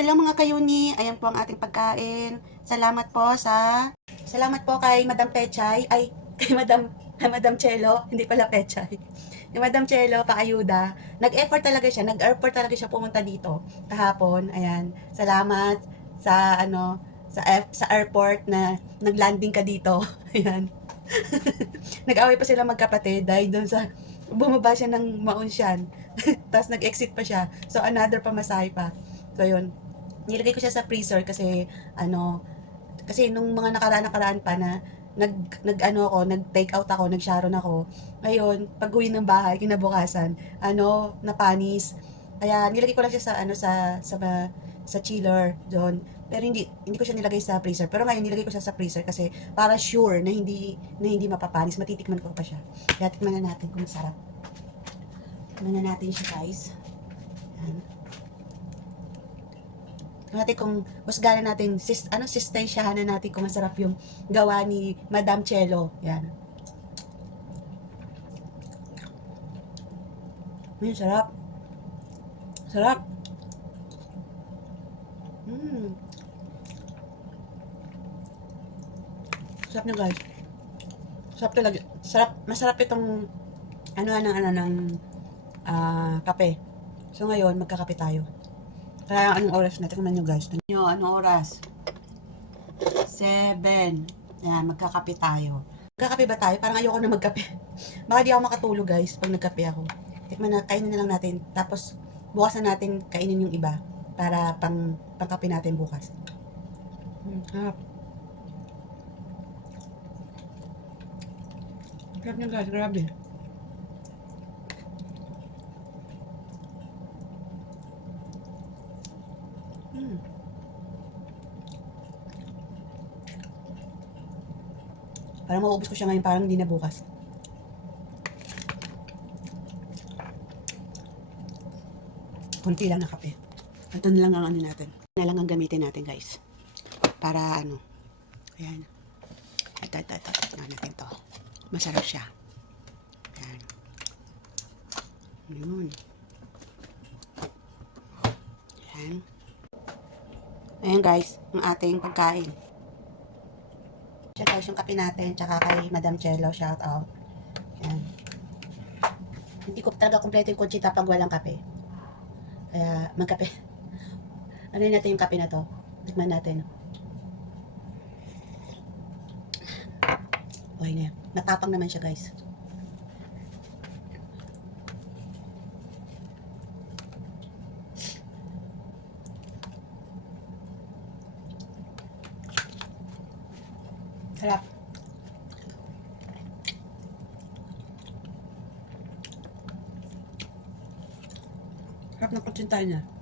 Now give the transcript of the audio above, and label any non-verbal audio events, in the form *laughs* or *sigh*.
hello mga kayuni. Ayan po ang ating pagkain. Salamat po sa... Salamat po kay Madam Pechay. Ay, kay Madam, Madam Chelo. Hindi pala Pechay. Kay Madam Chelo, paayuda. Nag-effort talaga siya. Nag-effort talaga siya pumunta dito. Kahapon. Ayan. Salamat sa ano sa F- sa airport na naglanding ka dito. *laughs* Ayan. *laughs* Nag-away pa sila magkapatid dahil doon sa bumaba siya ng Maunsyan. *laughs* Tapos nag-exit pa siya. So another pamasahe pa. So yun. Nilagay ko siya sa freezer kasi ano kasi nung mga nakaraan-nakaraan pa na nag nag ano ako, nag take out ako, nag sharon ako. Ngayon, pag uwi ng bahay kinabukasan, ano, napanis. Kaya nilagay ko lang siya sa ano sa sa sa chiller doon. Pero hindi hindi ko siya nilagay sa freezer. Pero ngayon nilagay ko siya sa freezer kasi para sure na hindi na hindi mapapanis, matitikman ko pa siya. Kaya tikman na natin kung masarap. Tikman na natin siya, guys. Yan. Natin kung husgahan natin, sis, ano, sistensyahan na natin kung masarap yung gawa ni Madam Chelo. Yan. Ayun, sarap. Sarap. Mm. Sarap niya guys. Sarap talaga. Sarap, masarap itong ano ano ano ng ah, kape. So ngayon, magkakape tayo. Kaya anong oras na? Tingnan nyo guys. Tingnan nyo, anong oras? 7. Yan, magkakape tayo. Magkakape ba tayo? Parang ayoko na magkape. *laughs* Baka di ako makatulog guys pag nagkape ako. Tikman na, kainin na lang natin. Tapos, bukas na natin kainin yung iba. Para pang, pangkape natin bukas. Hmm, harap. Sarap niya guys, grabe. Parang maubos ko siya ngayon, parang hindi na bukas. Kunti lang na kape. Ito na lang ang ano natin. Na lang ang gamitin natin, guys. Para ano. Ayan. Ito, ito, ito. Tignan natin to. Masarap siya. Ayan. Yun. Ayan. Ayan guys, ang ating pagkain. Siya guys, yung kape natin, tsaka kay Madam Cello, shout out. Ayan. Hindi ko talaga kompleto yung kunchita pag walang kape. Kaya, magkape. *laughs* Ano yun natin yung kape na to? Tikman natin. Okay na yan. Matapang naman siya guys. Sarap. Sarap ng kutsintahan niya.